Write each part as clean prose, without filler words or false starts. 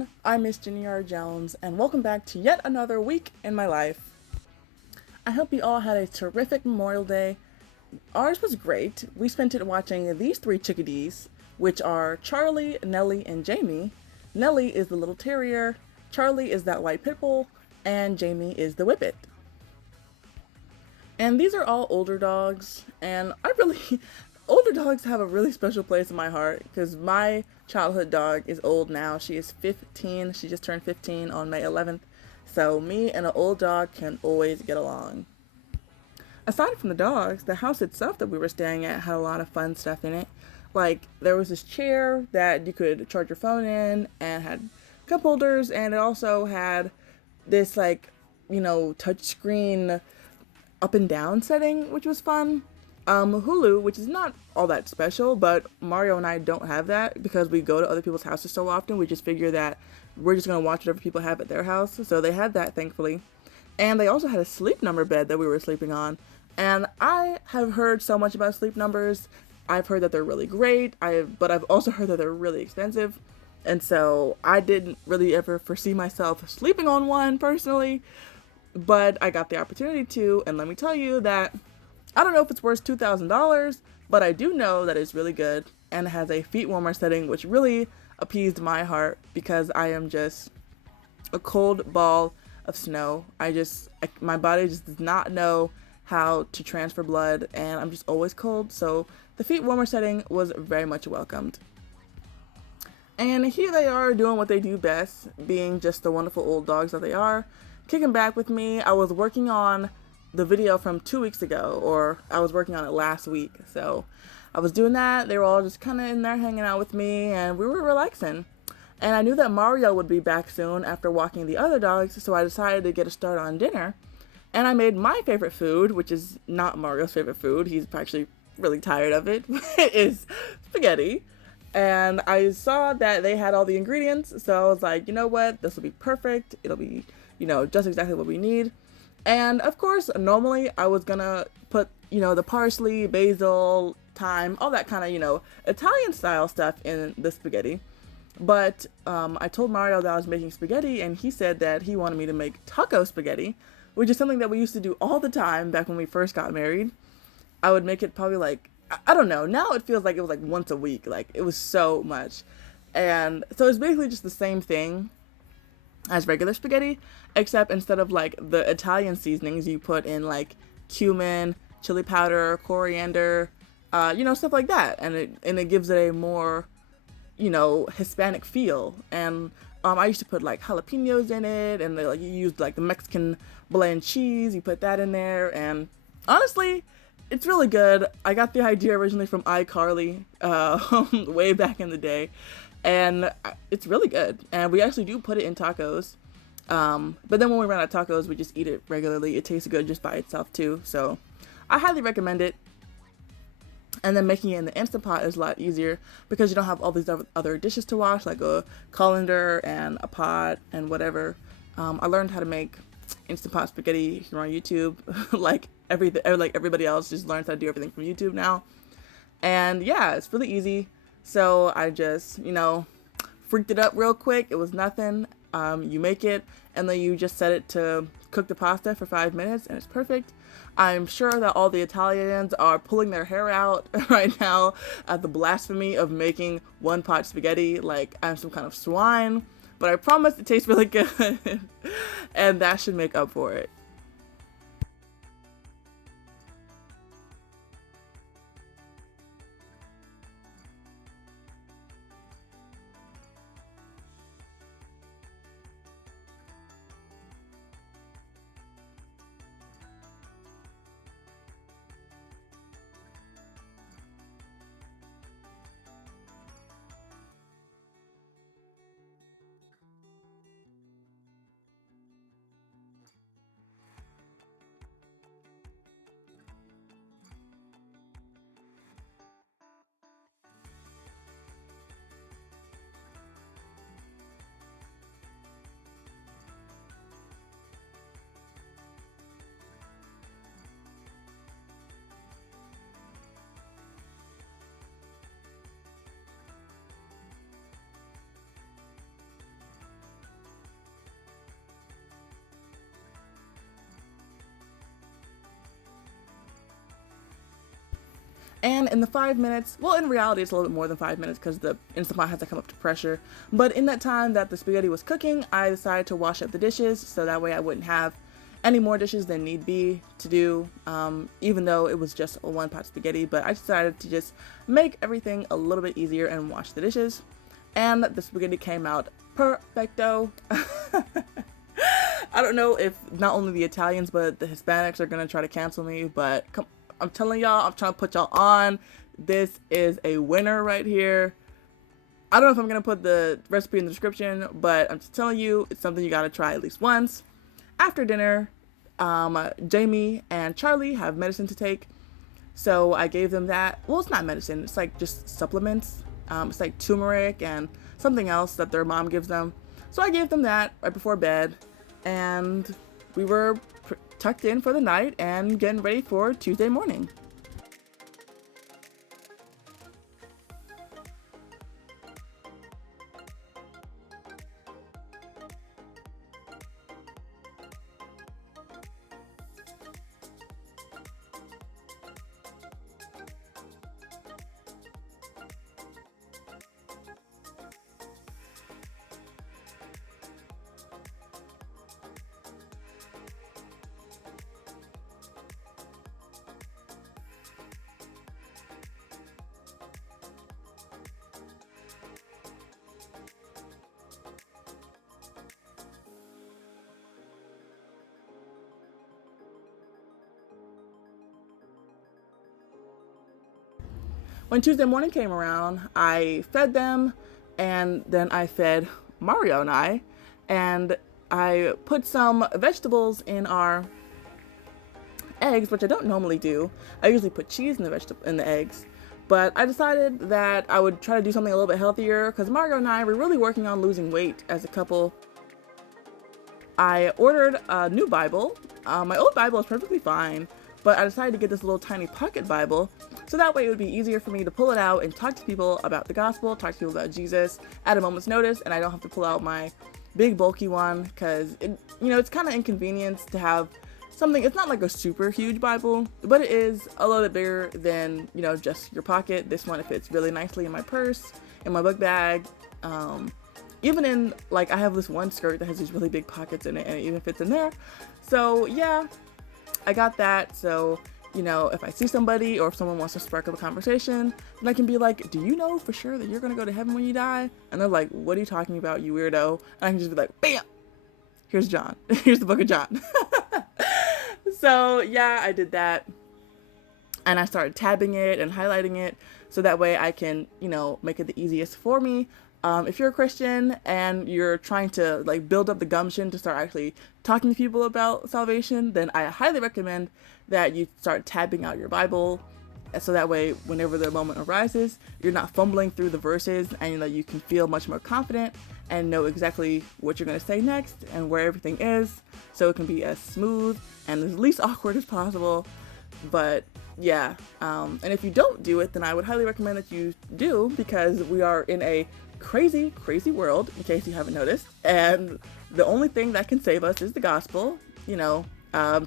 everyone, I'm Miss Jenny R. Jones, and welcome back to yet another week in my life. I hope you all had a terrific Memorial Day. Ours was great. We spent it watching these three chickadees, which are Charlie, Nellie, and Jamie. Nellie is the little terrier, Charlie is that white pit bull, and Jamie is the whippet. And these are all older dogs, and older dogs have a really special place in my heart because my childhood dog is old now. She is 15. She just turned 15 on May 11th. So me and an old dog can always get along. Aside from the dogs, the house itself that we were staying at had a lot of fun stuff in it. Like, there was this chair that you could charge your phone in and had cup holders, and it also had this, touchscreen up and down setting, which was fun. Hulu, which is not all that special, but Mario and I don't have that because we go to other people's houses so often. We just figure that we're just going to watch whatever people have at their house. So they had that, thankfully. And they also had a sleep number bed that we were sleeping on. And I have heard so much about sleep numbers. I've heard that they're really great, but I've also heard that they're really expensive. And so I didn't really ever foresee myself sleeping on one personally, but I got the opportunity to, and let me tell you that I don't know if it's worth $2,000, but I do know that it's really good and it has a feet warmer setting, which really appeased my heart because I am just a cold ball of snow. My body just does not know how to transfer blood, and I'm just always cold. So the feet warmer setting was very much welcomed. And here they are doing what they do best, being just the wonderful old dogs that they are, kicking back with me. I was working on the video from 2 weeks ago, or I was working on it last week. So I was doing that. They were all just kind of in there hanging out with me, and we were relaxing. And I knew that Mario would be back soon after walking the other dogs, so I decided to get a start on dinner. And I made my favorite food, which is not Mario's favorite food. He's actually really tired of it. It is spaghetti. And I saw that they had all the ingredients, so I was like, you know what? This will be perfect. It'll be, just exactly what we need. And of course, normally I was gonna put, the parsley, basil, thyme, all that kind of, Italian style stuff in the spaghetti. But I told Mario that I was making spaghetti, and he said that he wanted me to make taco spaghetti, which is something that we used to do all the time back when we first got married. I would make it probably I don't know. Now it feels like it was once a week. It was so much. And so it's basically just the same thing as regular spaghetti, except instead of the Italian seasonings, you put in cumin, chili powder, coriander, stuff like that, and it gives it a more Hispanic feel. And I used to put jalapenos in it, and you used the Mexican blend cheese. You put that in there, and honestly, it's really good. I got the idea originally from iCarly way back in the day. And it's really good. And we actually do put it in tacos. But then when we run out of tacos, we just eat it regularly. It tastes good just by itself too. So I highly recommend it. And then making it in the Instant Pot is a lot easier because you don't have all these other dishes to wash, like a colander and a pot and whatever. I learned how to make Instant Pot spaghetti here on YouTube. Everybody else just learns how to do everything from YouTube now. And yeah, it's really easy. So I just, freaked it up real quick. It was nothing. You make it, and then you just set it to cook the pasta for 5 minutes, and it's perfect. I'm sure that all the Italians are pulling their hair out right now at the blasphemy of making one pot spaghetti like I'm some kind of swine. But I promise it tastes really good, and that should make up for it. And in the 5 minutes, well, in reality, it's a little bit more than 5 minutes because the Instant Pot has to come up to pressure. But in that time that the spaghetti was cooking, I decided to wash up the dishes so that way I wouldn't have any more dishes than need be to do, even though it was just a one pot spaghetti. But I decided to just make everything a little bit easier and wash the dishes. And the spaghetti came out perfecto. I don't know if not only the Italians but the Hispanics are gonna try to cancel me, but I'm telling y'all, I'm trying to put y'all on. This is a winner right here. I don't know if I'm gonna put the recipe in the description, but I'm just telling you, it's something you gotta try at least once. After dinner, Jamie and Charlie have medicine to take, so I gave them that. Well, it's not medicine, it's like just supplements. It's like turmeric and something else that their mom gives them. So I gave them that right before bed, and we were tucked in for the night and getting ready for Tuesday morning. When Tuesday morning came around, I fed them, and then I fed Mario and I put some vegetables in our eggs, which I don't normally do. I usually put cheese in the eggs, but I decided that I would try to do something a little bit healthier because Mario and I were really working on losing weight as a couple. I ordered a new Bible. My old Bible is perfectly fine, but I decided to get this little tiny pocket Bible so that way it would be easier for me to pull it out and talk to people about the gospel, talk to people about Jesus at a moment's notice, and I don't have to pull out my big bulky one because it's kind of inconvenience to have something. It's not like a super huge Bible, but it is a little bit bigger than just your pocket. This one fits really nicely in my purse, in my book bag, even in, like, I have this one skirt that has these really big pockets in it and it even fits in there. So yeah, I got that. So if I see somebody or if someone wants to spark up a conversation, then I can be like, do you know for sure that you're gonna go to heaven when you die? And they're like, what are you talking about, you weirdo? And I can just be like, bam, here's John. Here's the book of John. So yeah, I did that, and I started tabbing it and highlighting it so that way I can make it the easiest for me. If you're a Christian and you're trying to build up the gumption to start actually talking to people about salvation, then I highly recommend that you start tabbing out your Bible, so that way whenever the moment arises, you're not fumbling through the verses, and you can feel much more confident and know exactly what you're going to say next and where everything is, so it can be as smooth and as least awkward as possible. But yeah, and if you don't do it, then I would highly recommend that you do, because we are in a crazy world, in case you haven't noticed, and the only thing that can save us is the gospel.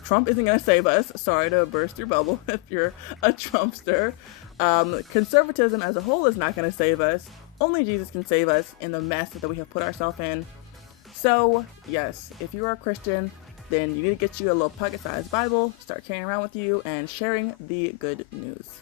Trump isn't going to save us. Sorry to burst your bubble if you're a Trumpster. Conservatism as a whole is not going to save us. Only Jesus can save us in the mess that we have put ourselves in. So yes, if you are a Christian, then you need to get you a little pocket-sized Bible, start carrying around with you, and sharing the good news.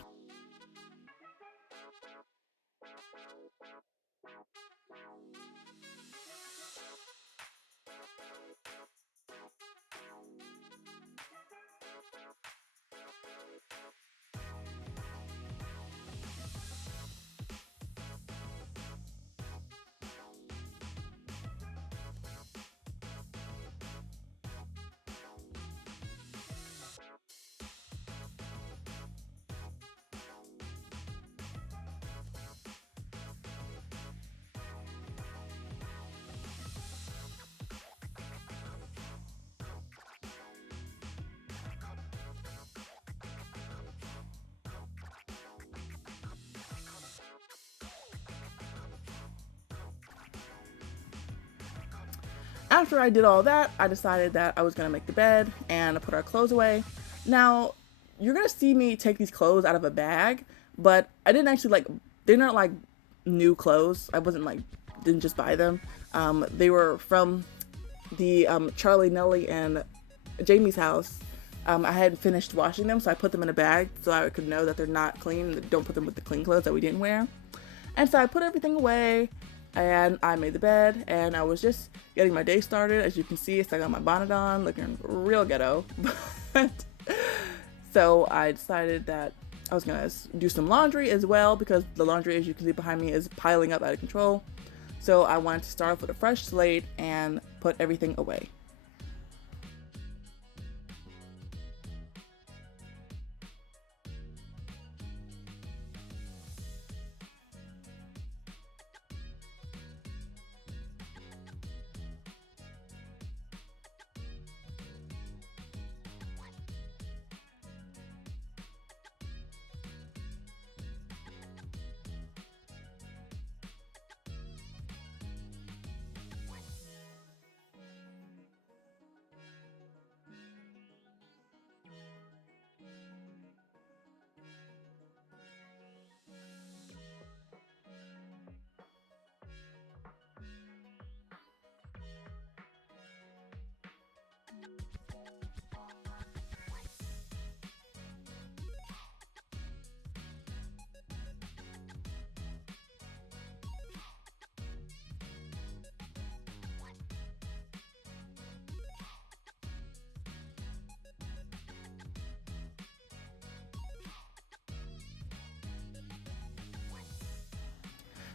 After I did all that, I decided that I was going to make the bed and put our clothes away. Now, you're going to see me take these clothes out of a bag, but I didn't actually like, they're not like new clothes. I wasn't like, didn't just buy them. They were from the Charlie, Nellie, and Jamie's house. I had finished washing them, so I put them in a bag so I could know that they're not clean. Don't put them with the clean clothes that we didn't wear. And so I put everything away, and I made the bed, and I was just getting my day started. As you can see, I got my bonnet on, looking real ghetto. But so I decided that I was gonna do some laundry as well, because the laundry, as you can see behind me, is piling up out of control. So I wanted to start off with a fresh slate and put everything away.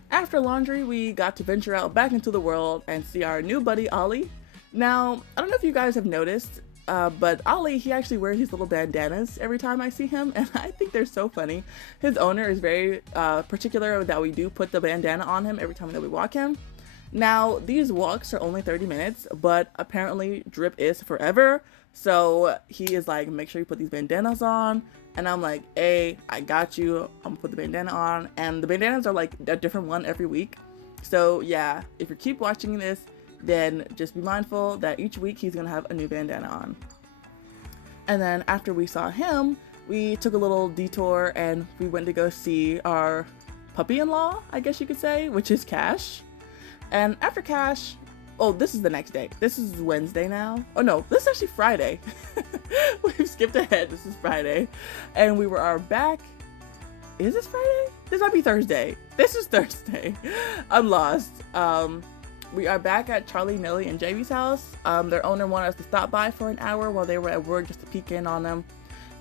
After laundry, we got to venture out back into the world and see our new buddy, Ollie. Now, I don't know if you guys have noticed, but Ollie, he actually wears these little bandanas every time I see him, and I think they're so funny. His owner is very particular that we do put the bandana on him every time that we walk him. Now, these walks are only 30 minutes, but apparently drip is forever. So he is like, make sure you put these bandanas on. And I'm like, hey, I got you. I'm gonna put the bandana on. And the bandanas are like a different one every week. So yeah, if you keep watching this, then just be mindful that each week he's gonna have a new bandana on. And then after we saw him, we took a little detour and we went to go see our puppy-in-law, I guess you could say, which is Cash. And after Cash, oh, this is the next day. This is Wednesday now. Oh no, this is actually Friday. We've skipped ahead. This is Friday. And we are back. Is this Friday? This might be Thursday. This is Thursday. I'm lost. We are back at Charlie, Nellie, and Jamie's house. Their owner wanted us to stop by for an hour while they were at work just to peek in on them.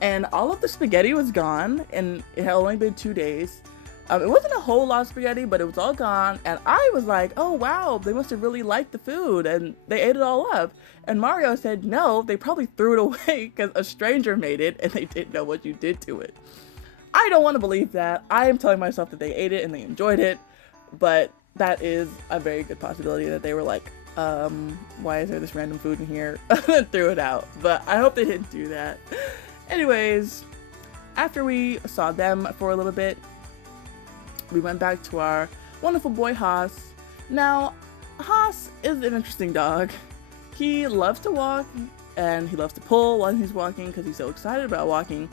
And all of the spaghetti was gone, and it had only been 2 days. It wasn't a whole lot of spaghetti, but it was all gone. And I was like, oh, wow, they must have really liked the food. And they ate it all up. And Mario said, no, they probably threw it away because a stranger made it and they didn't know what you did to it. I don't want to believe that. I am telling myself that they ate it and they enjoyed it. But that is a very good possibility that they were like, why is there this random food in here? And threw it out. But I hope they didn't do that. Anyways, after we saw them for a little bit, we went back to our wonderful boy Haas. Now, Haas is an interesting dog. He loves to walk and he loves to pull while he's walking because he's so excited about walking.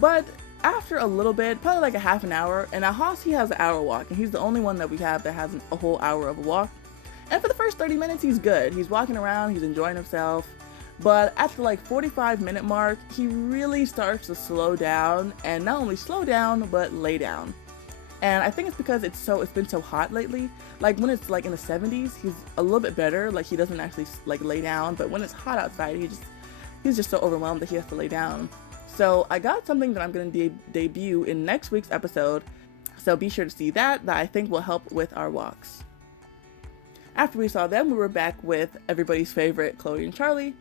But after a little bit, probably like a half an hour, and now Haas, he has an hour walk, and he's the only one that we have that has a whole hour of a walk. And for the first 30 minutes, he's good. He's walking around, he's enjoying himself. But at the like 45-minute mark, he really starts to slow down, and not only slow down, but lay down. And I think it's because it's been so hot lately. Like when it's like in the 70s, he's a little bit better. Like he doesn't actually like lay down, but when it's hot outside, he's just so overwhelmed that he has to lay down. So I got something that I'm going to debut in next week's episode. So be sure to see that I think will help with our walks. After we saw them, we were back with everybody's favorite Chloe and Charlie.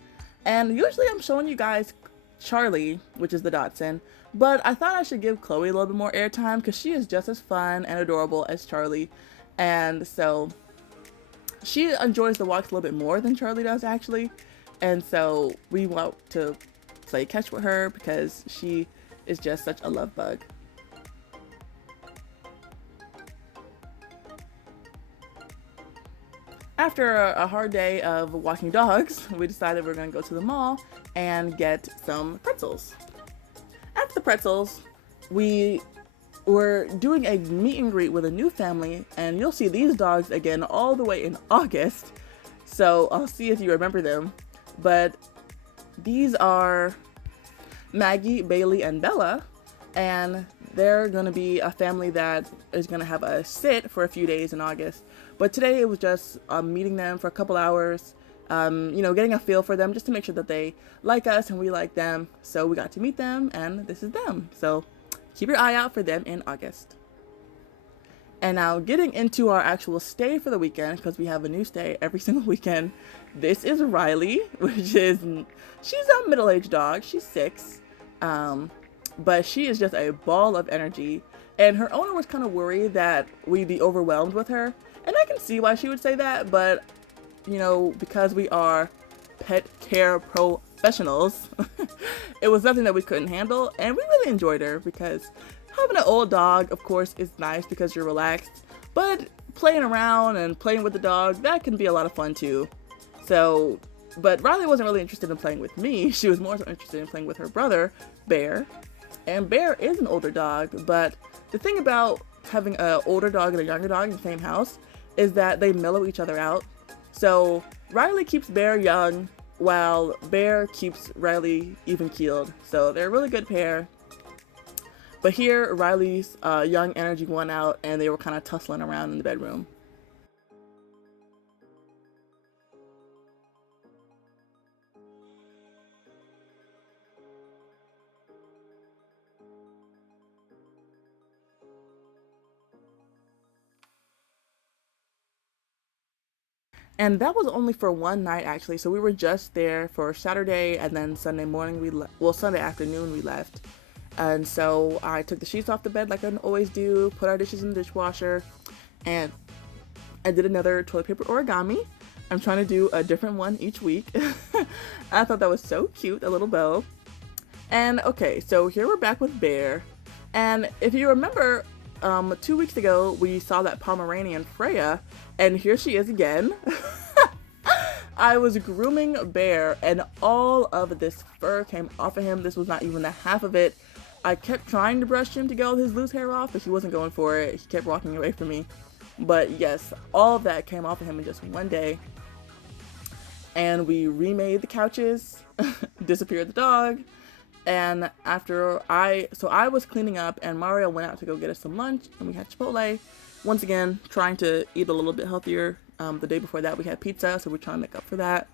And usually I'm showing you guys Charlie, which is the Dachshund, but I thought I should give Chloe a little bit more airtime because she is just as fun and adorable as Charlie. And so she enjoys the walks a little bit more than Charlie does actually. And so we want to play catch with her because she is just such a love bug. After a hard day of walking dogs, we decided we're going to go to the mall and get some pretzels. After the pretzels, we we're doing a meet and greet with a new family, and you'll see these dogs again all the way in August. So I'll see if you remember them. But these are Maggie, Bailey, and Bella, and they're gonna be a family that is gonna have a sit for a few days in August. But today it was just meeting them for a couple hours, getting a feel for them just to make sure that they like us and we like them. So we got to meet them, and this is them. So keep your eye out for them in August. And now getting into our actual stay for the weekend, because we have a new stay every single weekend. This is Riley, she's a middle-aged dog. She's 6, but she is just a ball of energy. And her owner was kind of worried that we'd be overwhelmed with her. And I can see why she would say that, but because we are pet care professionals, it was something that we couldn't handle, and we really enjoyed her because having an old dog, of course, is nice because you're relaxed, but playing around and playing with the dog, that can be a lot of fun too. So, but Riley wasn't really interested in playing with me. She was more so interested in playing with her brother, Bear. And Bear is an older dog, but the thing about having an older dog and a younger dog in the same house is that they mellow each other out. So Riley keeps Bear young, while Bear keeps Riley even-keeled. So they're a really good pair. But here, Riley's young energy won out, and they were kind of tussling around in the bedroom. And that was only for one night, actually. So we were just there for Saturday, and then Sunday morning Sunday afternoon we left. And so I took the sheets off the bed like I always do, put our dishes in the dishwasher, and I did another toilet paper origami. I'm trying to do a different one each week. I thought that was so cute, a little bow. And okay, so here we're back with Bear. And if you remember, 2 weeks ago, we saw that Pomeranian Freya, and here she is again. I was grooming Bear, and all of this fur came off of him. This was not even the half of it. I kept trying to brush him to get all his loose hair off, but he wasn't going for it. He kept walking away from me. But yes, all of that came off of him in just one day. And we remade the couches, disappeared the dog, and I was cleaning up, and Mario went out to go get us some lunch, and we had Chipotle. Once again, trying to eat a little bit healthier. The day before that we had pizza, so we're trying to make up for that.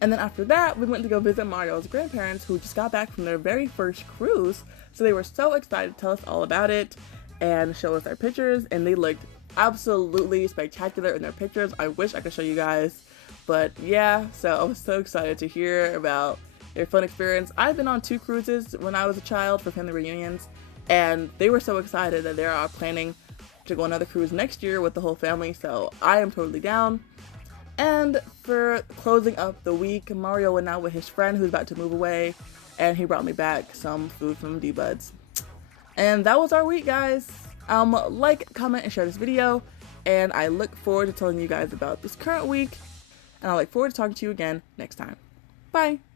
And then after that, we went to go visit Mario's grandparents, who just got back from their very first cruise. So they were so excited to tell us all about it and show us their pictures, and they looked absolutely spectacular in their pictures. I wish I could show you guys, but yeah, so I was so excited to hear about their fun experience. I've been on 2 cruises when I was a child for family reunions, and they were so excited that they're planning to go on another cruise next year with the whole family, so I am totally down. And for closing up the week, Mario went out with his friend who's about to move away, and he brought me back some food from D-Buds. And that was our week, guys. Like, comment, and share this video, and I look forward to telling you guys about this current week, and I look forward to talking to you again next time. Bye!